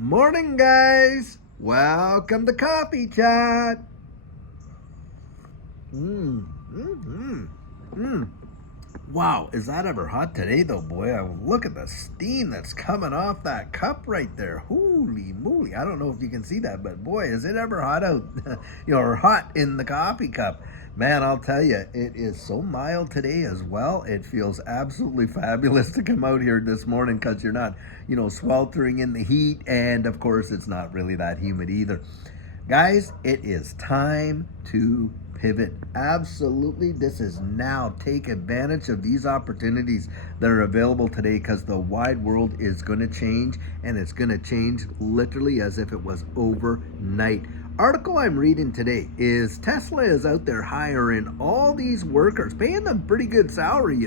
Morning, guys. Welcome to Coffee Chat. Mmm, mmm, mmm. Wow, is that ever hot today, though, boy? Look at the steam that's coming off that cup right there. Holy moly! I don't know if you can see that, but boy, is it ever hot out? Or hot in the coffee cup. Man, I'll tell you, it is so mild today as well. It feels absolutely fabulous to come out here this morning because you're not, sweltering in the heat, and of course, it's not really that humid either. Guys, it is time to pivot. Absolutely. This is now. Take advantage of these opportunities that are available today because the wide world is going to change, and it's going to change literally as if it was overnight. Article I'm reading today is Tesla is out there hiring all these workers, paying them pretty good salary,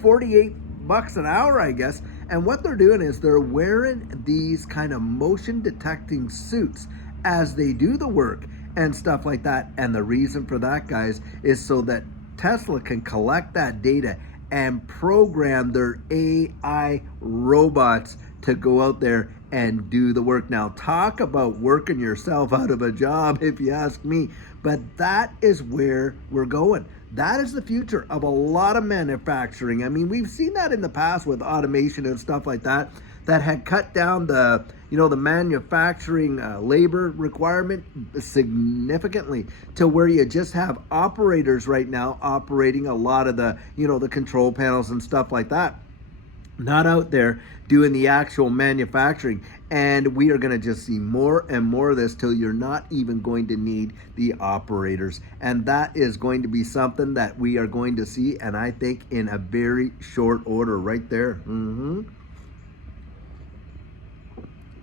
48 bucks an hour, I guess. And what they're doing is they're wearing these kind of motion detecting suits as they do the work and stuff like that. And the reason for that, guys, is so that Tesla can collect that data and program their AI robots to go out there and do the work. Now, talk about working yourself out of a job, if you ask me. But that is where we're going. That is the future of a lot of manufacturing. I mean, we've seen that in the past with automation and stuff like that had cut down the manufacturing labor requirement significantly to where you just have operators right now operating a lot of the control panels and stuff like that, not out there doing the actual manufacturing. And we are going to just see more and more of this till you're not even going to need the operators. And that is going to be something that we are going to see, and I think in a very short order right there.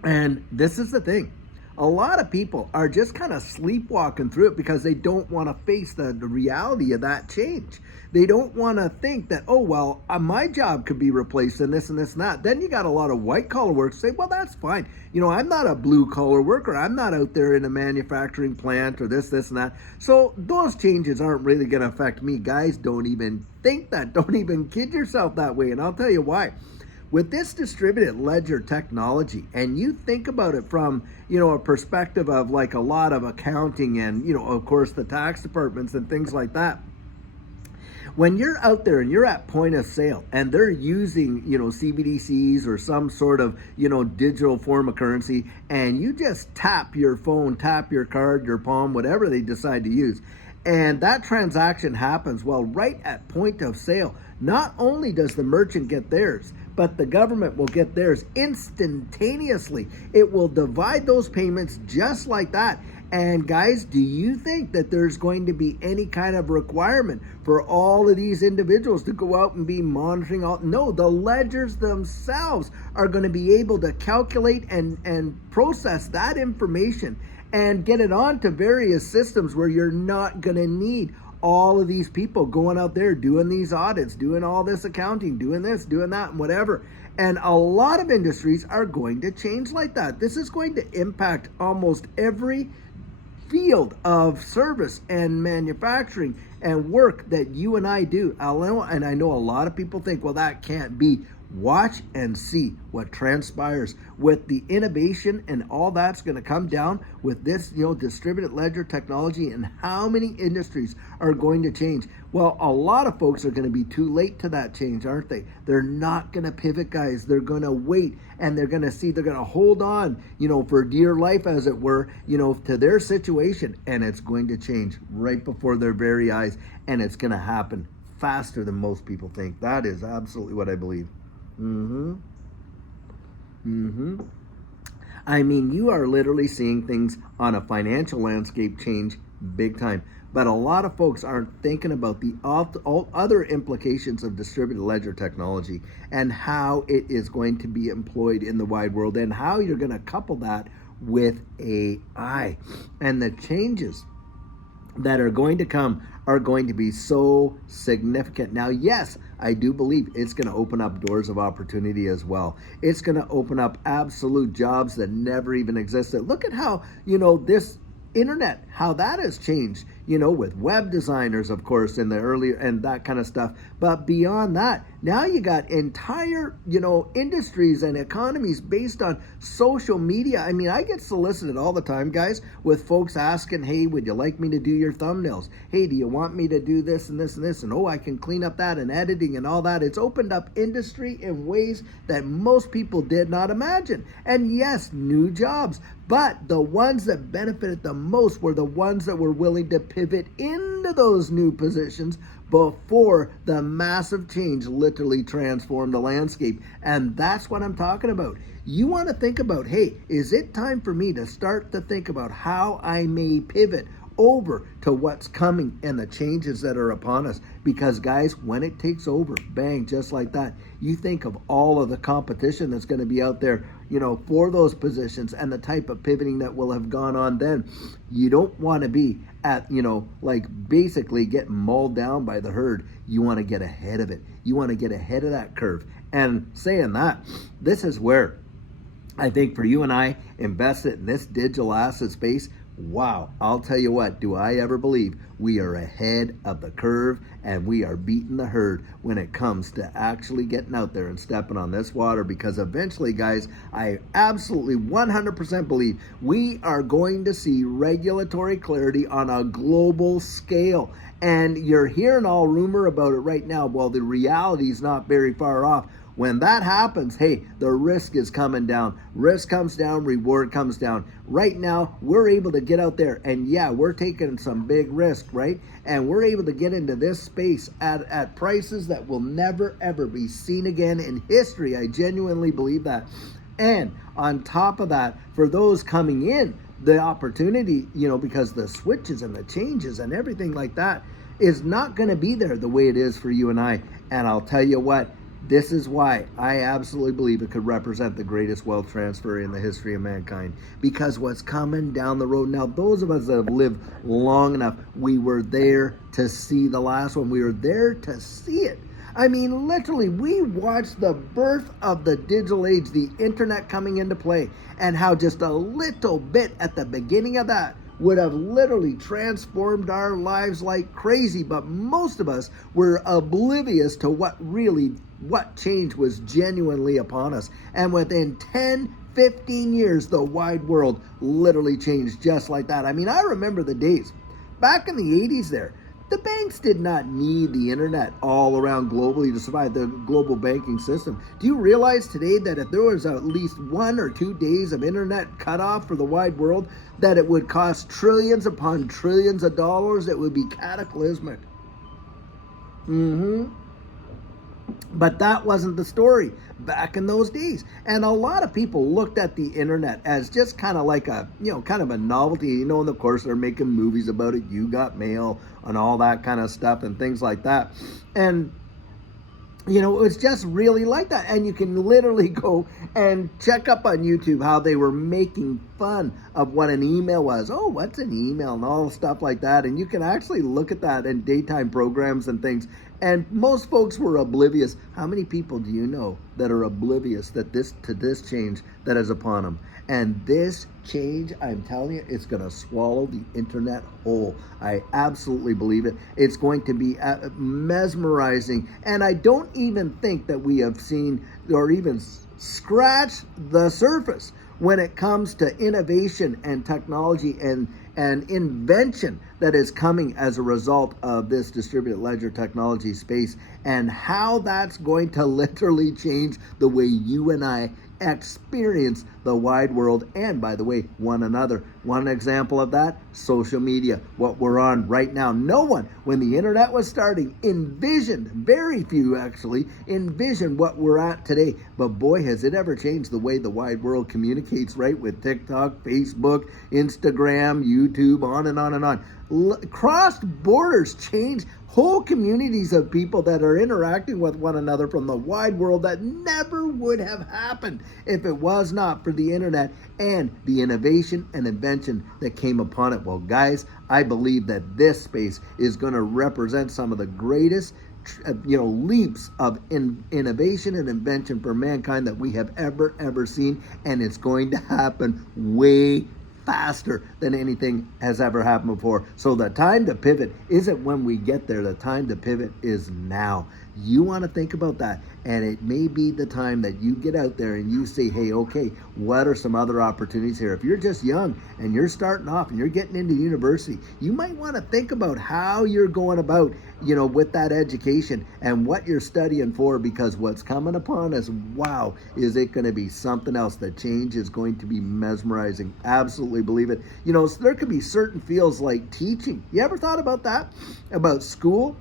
And this is the thing. A lot of people are just kind of sleepwalking through it because they don't want to face the reality of that change. They don't want to think that, oh, well, my job could be replaced in this and this and that. Then you got a lot of white collar workers say, well, that's fine. I'm not a blue collar worker. I'm not out there in a manufacturing plant or this, and that. So those changes aren't really going to affect me. Guys, don't even think that. Don't even kid yourself that way. And I'll tell you why. With this distributed ledger technology, and you think about it from, a perspective of like a lot of accounting and, of course, the tax departments and things like that. When you're out there and you're at point of sale and they're using, CBDCs or some sort of, digital form of currency, and you just tap your phone, tap your card, your palm, whatever they decide to use, and that transaction happens, well, right at point of sale, not only does the merchant get theirs, but the government will get theirs instantaneously. It will divide those payments just like that. And guys, do you think that there's going to be any kind of requirement for all of these individuals to go out and be monitoring all? No, the ledgers themselves are going to be able to calculate and process that information and get it onto various systems where you're not going to need all of these people going out there doing these audits, doing all this accounting, doing this, doing that, and whatever. And a lot of industries are going to change like that. This is going to impact almost every field of service and manufacturing and work that you and I do. And I know a lot of people think, well, that can't be. Watch and see what transpires with the innovation, and all that's going to come down with this, distributed ledger technology, and how many industries are going to change. Well, a lot of folks are going to be too late to that change, aren't they? They're not going to pivot, guys. They're going to wait, and they're going to hold on, for dear life, as it were, to their situation, and it's going to change right before their very eyes, and it's going to happen faster than most people think. That is absolutely what I believe. I mean, you are literally seeing things on a financial landscape change big time. But a lot of folks aren't thinking about the all other implications of distributed ledger technology and how it is going to be employed in the wide world, and how you're going to couple that with AI. And the changes that are going to come are going to be so significant. Now, yes, I do believe it's going to open up doors of opportunity as well. It's going to open up absolute jobs that never even existed. Look at how, this internet, how that has changed, with web designers, of course, in the earlier and that kind of stuff. But beyond that, now you got entire, industries and economies based on social media. I mean, I get solicited all the time, guys, with folks asking, hey, would you like me to do your thumbnails? Hey, do you want me to do this and this and this? And oh, I can clean up that and editing and all that. It's opened up industry in ways that most people did not imagine. And yes, new jobs. But the ones that benefited the most were the ones that were willing to pivot into those new positions before the massive change literally transformed the landscape. And that's what I'm talking about. You want to think about, hey, is it time for me to start to think about how I may pivot over to what's coming and the changes that are upon us? Because guys, when it takes over, bang, just like that, you think of all of the competition that's going to be out there, for those positions and the type of pivoting that will have gone on then. You don't want to be at, basically getting mauled down by the herd. You want to get ahead of it. You want to get ahead of that curve. And saying that, this is where I think for you and I invested in this digital asset space, wow, I'll tell you what, do I ever believe we are ahead of the curve and we are beating the herd when it comes to actually getting out there and stepping on this water, because eventually, guys, I absolutely 100% believe we are going to see regulatory clarity on a global scale. And you're hearing all rumor about it right now. Well, the reality is not very far off. When that happens, hey, the risk is coming down. Risk comes down, reward comes down. Right now, we're able to get out there and yeah, we're taking some big risk, right? And we're able to get into this space at prices that will never, ever be seen again in history. I genuinely believe that. And on top of that, for those coming in, the opportunity, because the switches and the changes and everything like that is not going to be there the way it is for you and I. And I'll tell you what, this is why I absolutely believe it could represent the greatest wealth transfer in the history of mankind. Because what's coming down the road now, those of us that have lived long enough, we were there to see the last one. We were there to see it. I mean, literally, we watched the birth of the digital age, the internet coming into play, and how just a little bit at the beginning of that would have literally transformed our lives like crazy. But most of us were oblivious to what change was genuinely upon us. And within 10, 15 years, the wide world literally changed just like that. I mean, I remember the days back in the 80s there. The banks did not need the internet all around globally to survive the global banking system. Do you realize today that if there was at least 1 or 2 days of internet cutoff for the wide world, that it would cost trillions upon trillions of dollars? It would be cataclysmic. But that wasn't the story back in those days. And a lot of people looked at the internet as just kind of like a, kind of a novelty, and of course they're making movies about it. You Got Mail and all that kind of stuff and things like that. And it was just really like that. And you can literally go and check up on YouTube how they were making fun of what an email was. Oh, what's an email? And all stuff like that. And you can actually look at that in daytime programs and things. And most folks were oblivious. How many people do you know that are oblivious to this change that is upon them? And this change, I'm telling you, it's going to swallow the internet whole. I absolutely believe it. It's going to be mesmerizing. And I don't even think that we have seen or even scratched the surface when it comes to innovation and technology and invention that is coming as a result of this distributed ledger technology space, and how that's going to literally change the way you and I experience the wide world and, by the way, one another. One example of that, social media, what we're on right now. No one, when the internet was starting, envisioned, very few actually, envisioned what we're at today. But boy, has it ever changed the way the wide world communicates, right? With TikTok, Facebook, Instagram, YouTube, on and on and on. Crossed borders change whole communities of people that are interacting with one another from the wide world that never would have happened if it was not for the internet and the innovation and invention that came upon it. Well, guys, I believe that this space is going to represent some of the greatest leaps of innovation and invention for mankind that we have ever seen, and it's going to happen way faster than anything has ever happened before. So the time to pivot isn't when we get there. The time to pivot is now. You want to think about that. And it may be the time that you get out there and you say, hey, okay, what are some other opportunities here? If you're just young and you're starting off and you're getting into university, you might want to think about how you're going about, with that education and what you're studying for, because what's coming upon us, wow, is it going to be something else. The change is going to be mesmerizing. Absolutely believe it. So there could be certain fields like teaching. You ever thought about that? About school?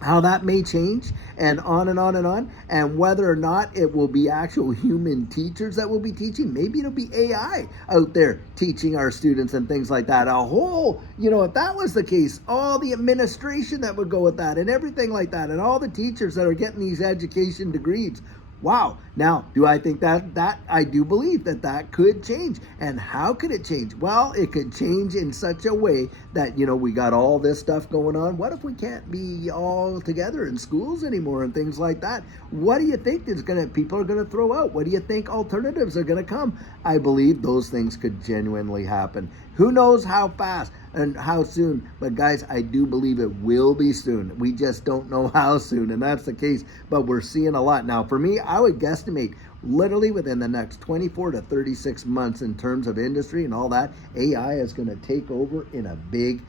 How that may change, and on and on and on, and whether or not it will be actual human teachers that will be teaching. Maybe it'll be AI out there teaching our students and things like that. If that was the case, all the administration that would go with that and everything like that, and all the teachers that are getting these education degrees. Wow. Now, do I think that I do believe that could change. And how could it change? Well, it could change in such a way that, we got all this stuff going on. What if we can't be all together in schools anymore and things like that? What do you think people are going to throw out? What do you think alternatives are going to come? I believe those things could genuinely happen. Who knows how fast and how soon, but guys, I do believe it will be soon. We just don't know how soon, and that's the case, but we're seeing a lot. Now, for me, I would guesstimate literally within the next 24 to 36 months in terms of industry and all that, AI is going to take over in a big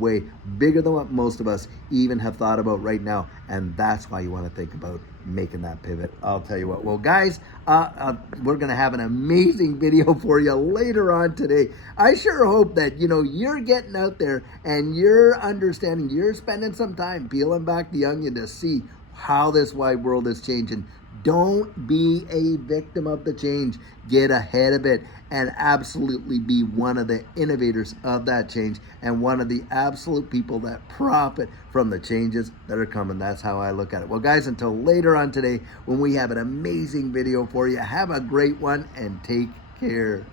way, bigger than what most of us even have thought about right now. And that's why you want to think about making that pivot. I'll tell you what. Well, guys, we're going to have an amazing video for you later on today. I sure hope that, you're getting out there and you're understanding, you're spending some time peeling back the onion to see how this wide world is changing. Don't be a victim of the change. Get ahead of it and absolutely be one of the innovators of that change and one of the absolute people that profit from the changes that are coming. That's how I look at it. Well, guys, until later on today when we have an amazing video for you, have a great one and take care.